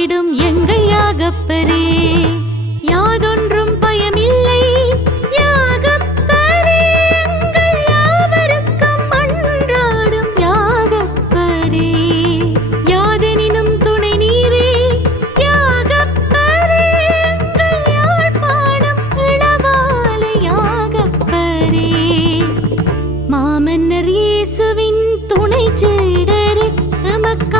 காத்திடும் எங்கள் யாகப்பரே. யாதொன்றும் பயமில்லை. யாகப்பரே எங்கள் யாவருக்கும் அன்றாடும் யாகப்பரே. யாதெனினும் துணை நீரே. யாகப்பரே எங்கள் யாகப்பரே. மாமன்னர் இயேசுவின் துணை சேடரே நமக்கு